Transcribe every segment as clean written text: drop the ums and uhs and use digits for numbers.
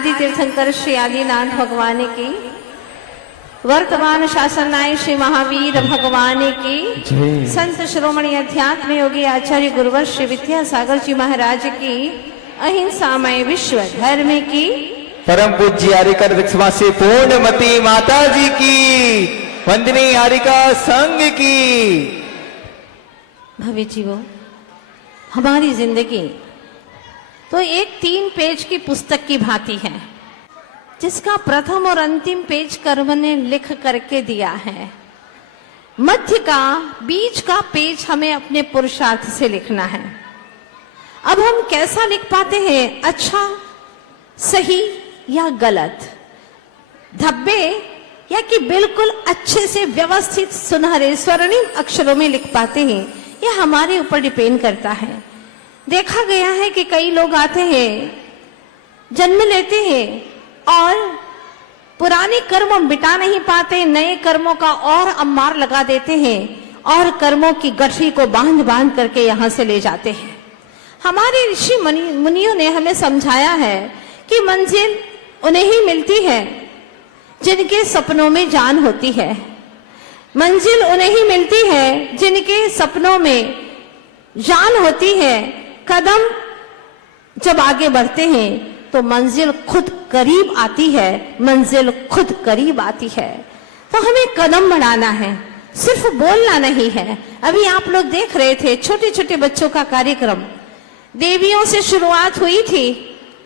आदि तीर्थंकर श्री आदिनाथ भगवान की, वर्तमान शासन नायक श्री महावीर भगवान की, संत शिरोमणि अध्यात्म योगी आचार्य गुरुवर श्री विद्यासागर जी महाराज की, अहिंसामय विश्व धर्म की, परम पूज्य हरिकर वृक्षवासी पूर्णमती माता जी की, वंदनीय हरिका संघ की। भव्य जीवो, हमारी जिंदगी तो एक 3 पेज की पुस्तक की भांति है, जिसका प्रथम और अंतिम पेज कर्म ने लिख करके दिया है। मध्य का, बीच का पेज हमें अपने पुरुषार्थ से लिखना है। अब हम कैसा लिख पाते हैं, अच्छा, सही या गलत, धब्बे या कि बिल्कुल अच्छे से व्यवस्थित सुनहरे स्वर्णिम अक्षरों में लिख पाते हैं, यह हमारे ऊपर डिपेंड करता है। देखा गया है कि कई लोग आते हैं, जन्म लेते हैं और पुराने कर्म मिटा नहीं पाते, नए कर्मों का और अम्मार लगा देते हैं और कर्मों की गठरी को बांध बांध करके यहां से ले जाते हैं। हमारे ऋषि मुनियों ने हमें समझाया है कि मंजिल उन्हें ही मिलती है जिनके सपनों में जान होती है। मंजिल उन्हें ही मिलती है जिनके सपनों में जान होती है। कदम जब आगे बढ़ते हैं तो मंजिल खुद करीब आती है, मंजिल खुद करीब आती है। तो हमें कदम बढ़ाना है, सिर्फ बोलना नहीं है। अभी आप लोग देख रहे थे छोटे छोटे बच्चों का कार्यक्रम, देवियों से शुरुआत हुई थी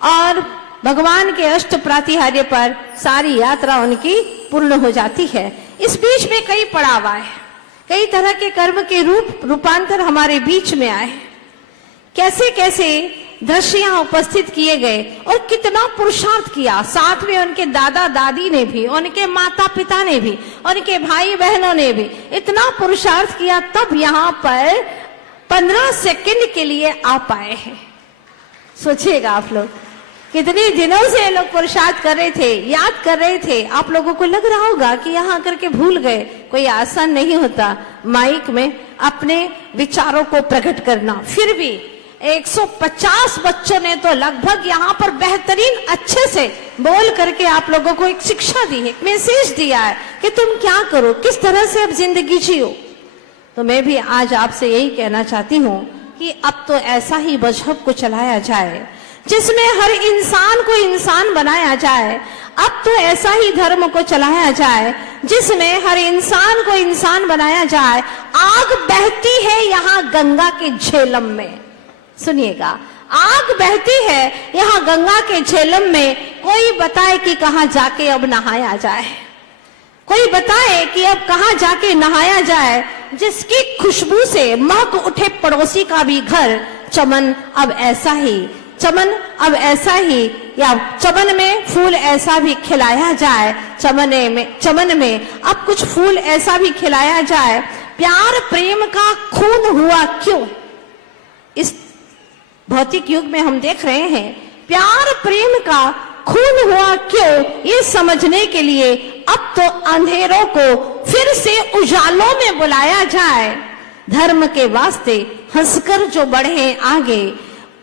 और भगवान के अष्ट प्रातिहार्य पर सारी यात्रा उनकी पूर्ण हो जाती है। इस बीच में कई पड़ाव आए, कई तरह के कर्म के रूपांतर हमारे बीच में आए, कैसे कैसे दृश्य उपस्थित किए गए और कितना पुरुषार्थ किया। साथ में उनके दादा दादी ने भी, उनके माता पिता ने भी, उनके भाई बहनों ने भी इतना पुरुषार्थ किया, तब यहाँ पर 15 सेकंड के लिए आ पाए हैं। सोचिएगा आप लोग, कितने दिनों से लोग पुरुषार्थ कर रहे थे, याद कर रहे थे। आप लोगों को लग रहा होगा कि यहाँ करके भूल गए। कोई आसान नहीं होता माइक में अपने विचारों को प्रकट करना। फिर भी 150 बच्चों ने तो लगभग यहाँ पर बेहतरीन अच्छे से बोल करके आप लोगों को एक शिक्षा दी है, एक मैसेज दिया है कि तुम क्या करो, किस तरह से अब जिंदगी जियो। तो मैं भी आज आपसे यही कहना चाहती हूँ कि अब तो ऐसा ही मजहब को चलाया जाए जिसमें हर इंसान को इंसान बनाया जाए। अब तो ऐसा ही धर्म को चलाया जाए जिसमें हर इंसान को इंसान बनाया जाए। आग बहती है यहाँ गंगा के झेलम में, सुनिएगा, आग बहती है यहाँ गंगा के झेलम में। कोई बताए कि कहाँ जाके अब नहाया जाए, कोई बताए कि अब कहाँ जाके नहाया जाए, जिसकी खुशबू से महक उठे पड़ोसी का भी घर। चमन अब ऐसा ही, चमन अब ऐसा ही, या चमन में फूल ऐसा भी खिलाया जाए, चमन में अब कुछ फूल ऐसा भी खिलाया जाए। प्यार प्रेम का खून हुआ क्यों? इस भौतिक युग में हम देख रहे हैं प्यार प्रेम का खून हुआ क्यों, ये समझने के लिए अब तो अंधेरों को फिर से उजालों में बुलाया जाए। धर्म के वास्ते हंसकर जो बढ़े हैं आगे,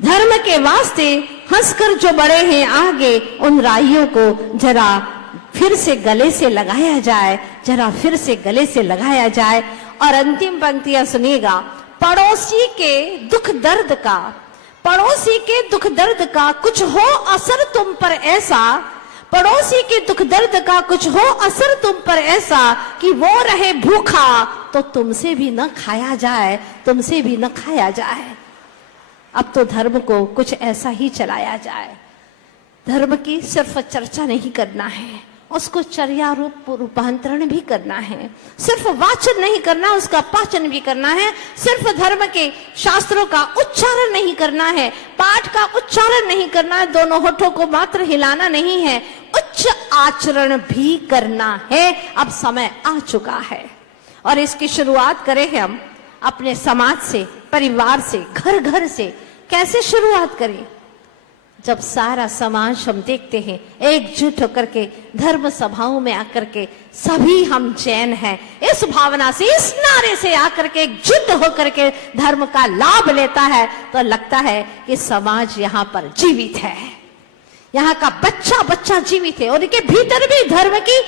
धर्म के वास्ते हंसकर जो बढ़े हैं आगे, उन राहियों को जरा फिर से गले से लगाया जाए, जरा फिर से गले से लगाया जाए। और अंतिम पंक्तियां सुनिएगा, पड़ोसी के दुख दर्द का, पड़ोसी के दुख दर्द का कुछ हो असर तुम पर ऐसा, पड़ोसी के दुख दर्द का कुछ हो असर तुम पर ऐसा कि वो रहे भूखा तो तुमसे भी न खाया जाए, तुमसे भी न खाया जाए। अब तो धर्म को कुछ ऐसा ही चलाया जाए। धर्म की सिर्फ चर्चा नहीं करना है, उसको चर्या रूपांतरण भी करना है। सिर्फ वाचन नहीं करना, उसका पाचन भी करना है। सिर्फ धर्म के शास्त्रों का उच्चारण नहीं करना है, पाठ का उच्चारण नहीं करना है, दोनों होठों को मात्र हिलाना नहीं है, उच्च आचरण भी करना है। अब समय आ चुका है और इसकी शुरुआत करें हम अपने समाज से, परिवार से, घर घर से। कैसे शुरुआत करें? जब सारा समाज हम देखते हैं एकजुट होकर के धर्म सभाओं में आकर के सभी हम जैन हैं, इस भावना से, इस नारे से आकर के एकजुट होकर के धर्म का लाभ लेता है, तो लगता है कि समाज यहाँ पर जीवित है। यहाँ का बच्चा बच्चा जीवित है और इनके भीतर भी धर्म की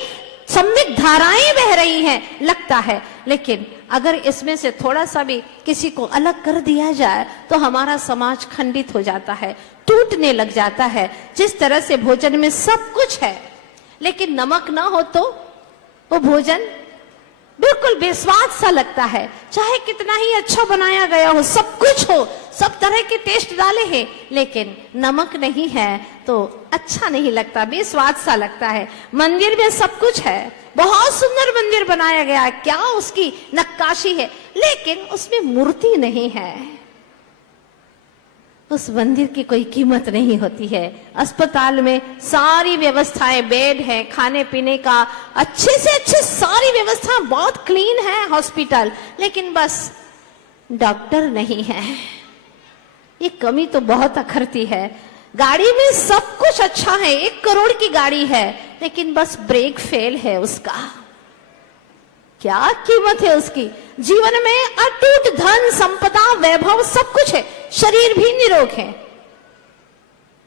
सम्यक धाराएं बह रही हैं लगता है। लेकिन अगर इसमें से थोड़ा सा भी किसी को अलग कर दिया जाए तो हमारा समाज खंडित हो जाता है, टूटने लग जाता है। जिस तरह से भोजन में सब कुछ है लेकिन नमक ना हो तो वो भोजन बिल्कुल बेस्वाद सा लगता है। चाहे कितना ही अच्छा बनाया गया हो, सब कुछ हो, सब तरह के टेस्ट डाले हैं, लेकिन नमक नहीं है तो अच्छा नहीं लगता, बेस्वाद सा लगता है। मंदिर में सब कुछ है, बहुत सुंदर मंदिर बनाया गया है, क्या उसकी नक्काशी है, लेकिन उसमें मूर्ति नहीं है, उस मंदिर की कोई कीमत नहीं होती है। अस्पताल में सारी व्यवस्थाएं, बेड है, खाने पीने का अच्छे से अच्छे सारी व्यवस्था बहुत क्लीन है हॉस्पिटल, लेकिन बस डॉक्टर नहीं है। ये कमी तो बहुत अखरती है। गाड़ी में सब कुछ अच्छा है, 1 करोड़ की गाड़ी है, लेकिन बस ब्रेक फेल है उसका। क्या कीमत है उसकी? जीवन में अटूट धन संपदा वैभव सब कुछ है, शरीर भी निरोग है,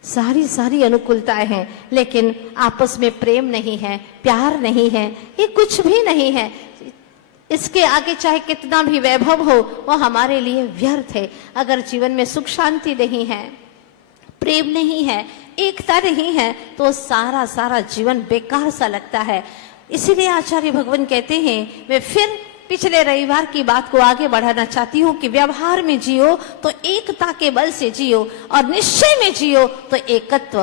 सारी अनुकूलताएं हैं, लेकिन आपस में प्रेम नहीं है, प्यार नहीं है, ये कुछ भी नहीं है। इसके आगे चाहे कितना भी वैभव हो वो हमारे लिए व्यर्थ है। अगर जीवन में सुख शांति नहीं है, प्रेम नहीं है, एकता नहीं है, तो सारा जीवन बेकार सा लगता है। इसीलिए आचार्य भगवान कहते हैं, मैं फिर पिछले रविवार की बात को आगे बढ़ाना चाहती हूँ कि व्यवहार में जियो तो एकता के बल से जियो और निश्चय में जियो तो एकत्व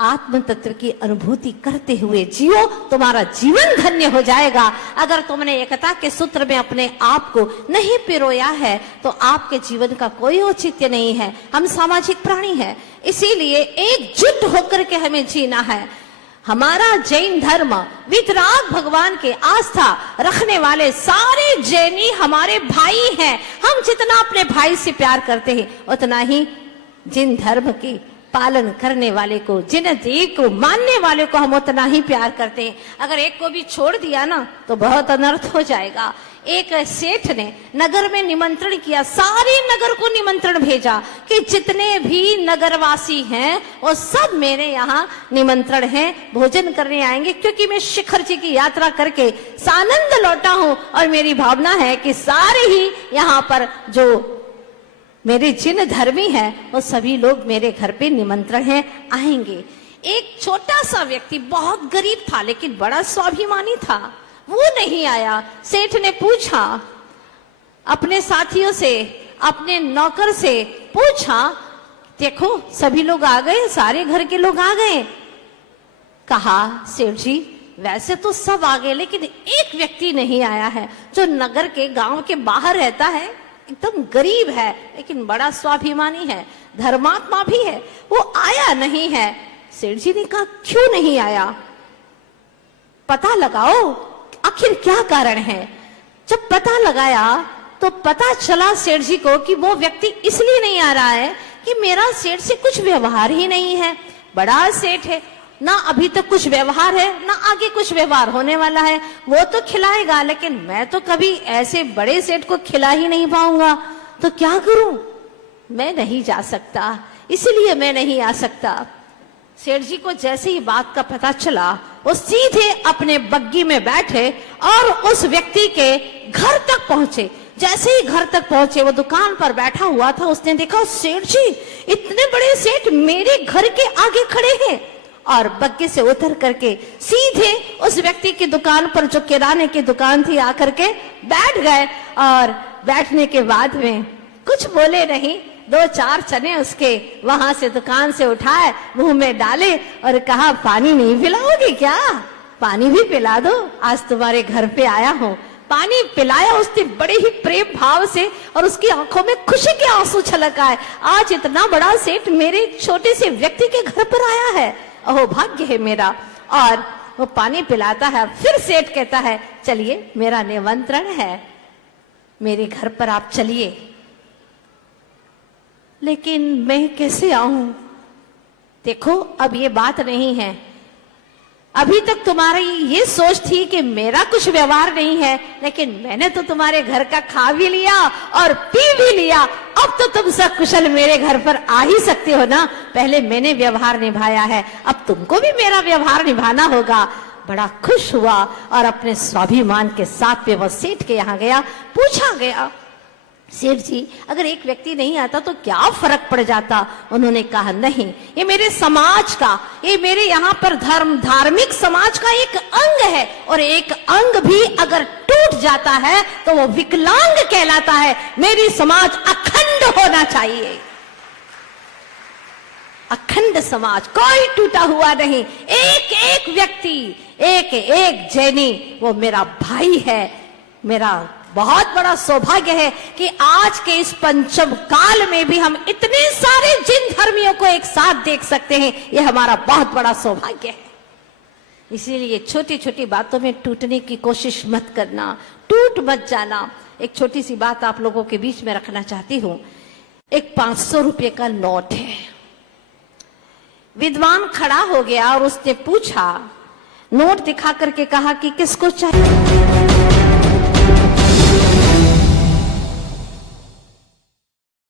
आत्म तत्व की अनुभूति करते हुए जियो, तुम्हारा जीवन धन्य हो जाएगा। अगर तुमने एकता के सूत्र में अपने आप को नहीं पिरोया है तो आपके जीवन का कोई औचित्य नहीं है। हम सामाजिक प्राणी हैं, इसीलिए एकजुट होकर के हमें जीना है। हमारा जैन धर्म वितराग भगवान के आस्था रखने वाले सारे जैनी हमारे भाई हैं। हम जितना अपने भाई से प्यार करते हैं उतना ही जिन धर्म की पालन करने वाले को, जिन देव को मानने वाले को हम उतना ही प्यार करते हैं। अगर एक को भी छोड़ दिया ना तो बहुत अनर्थ हो जाएगा। एक सेठ ने नगर में निमंत्रण किया, सारे नगर को निमंत्रण भेजा कि जितने भी नगरवासी हैं वो सब मेरे यहाँ निमंत्रण है, भोजन करने आएंगे, क्योंकि मैं शिखर जी की यात्रा करके सानंद लौटा हूँ और मेरी भावना है कि सारे ही यहाँ पर जो मेरे जिन धर्मी हैं वो सभी लोग मेरे घर पे निमंत्रण है, आएंगे। एक छोटा सा व्यक्ति बहुत गरीब था लेकिन बड़ा स्वाभिमानी था, वो नहीं आया। सेठ ने पूछा अपने साथियों से, अपने नौकर से पूछा, देखो सभी लोग आ गए, सारे घर के लोग आ गए। कहा, सेठ जी वैसे तो सब आ गए लेकिन एक व्यक्ति नहीं आया है, जो नगर के गांव के बाहर रहता है, एकदम गरीब है लेकिन बड़ा स्वाभिमानी है, धर्मात्मा भी है, वो आया नहीं है। सेठ जी ने कहा, क्यों नहीं आया? पता लगाओ आखिर क्या कारण है। जब पता लगाया तो पता चला सेठ जी को कि वो व्यक्ति इसलिए नहीं आ रहा है कि मेरा सेठ से कुछ व्यवहार ही नहीं है। बड़ा सेठ है, ना अभी तक कुछ व्यवहार है ना आगे कुछ व्यवहार होने वाला है। वो तो खिलाएगा लेकिन मैं तो कभी ऐसे बड़े सेठ को खिला ही नहीं पाऊंगा, तो क्या करूं? मैं नहीं जा सकता, इसलिए मैं नहीं आ सकता। सेठ जी को जैसे ही बात का पता चला वो सीधे अपने बग्गी में बैठे और उस व्यक्ति के घर तक पहुंचे। जैसे ही घर तक पहुंचे, वो दुकान पर बैठा हुआ था, उसने देखा सेठ जी, इतने बड़े सेठ मेरे घर के आगे खड़े हैं, और बग्गी से उतर करके सीधे उस व्यक्ति की दुकान पर, जो किराने की दुकान थी, आकर के बैठ गए। और बैठने के बाद में कुछ बोले नहीं, 2-4 चने उसके वहां से दुकान से उठाए, मुंह में डाले और कहा, पानी नहीं पिलाओगे क्या? पानी भी पिला दो, आज तुम्हारे घर पे आया हूँ। पानी पिलाया उसने बड़े ही प्रेम भाव से और उसकी आंखों में खुशी के आंसू छलक आए। आज इतना बड़ा सेठ मेरे छोटे से व्यक्ति के घर पर आया है, अहो भाग्य है मेरा। और वो पानी पिलाता है, फिर सेठ कहता है, चलिए मेरा निमंत्रण है, मेरे घर पर आप चलिए। लेकिन मैं कैसे आऊं? देखो अब ये बात नहीं है, अभी तक तुम्हारी ये सोच थी कि मेरा कुछ व्यवहार नहीं है, लेकिन मैंने तो तुम्हारे घर का खा भी लिया और पी भी लिया। अब तो तुम सकुशल मेरे घर पर आ ही सकते हो ना। पहले मैंने व्यवहार निभाया है, अब तुमको भी मेरा व्यवहार निभाना होगा। बड़ा खुश हुआ और अपने स्वाभिमान के साथ में वह सेठ के यहाँ गया। पूछा गया, सेठ जी अगर एक व्यक्ति नहीं आता तो क्या फर्क पड़ जाता? उन्होंने कहा नहीं, ये मेरे समाज का, ये मेरे यहाँ पर धार्मिक समाज का एक अंग है, और एक अंग भी अगर टूट जाता है तो वो विकलांग कहलाता है। मेरी समाज अखंड होना चाहिए, अखंड समाज, कोई टूटा हुआ नहीं। एक एक व्यक्ति, एक एक जैनी वो मेरा भाई है। मेरा बहुत बड़ा सौभाग्य है कि आज के इस पंचम काल में भी हम इतने सारे जिन धर्मियों को एक साथ देख सकते हैं। यह हमारा बहुत बड़ा सौभाग्य है। इसीलिए छोटी छोटी बातों में टूटने की कोशिश मत करना, टूट मत जाना। एक छोटी सी बात आप लोगों के बीच में रखना चाहती हूं। एक 500 रुपए का नोट है। विद्वान खड़ा हो गया और उसने पूछा, नोट दिखा करके कहा कि किसको चाहिए?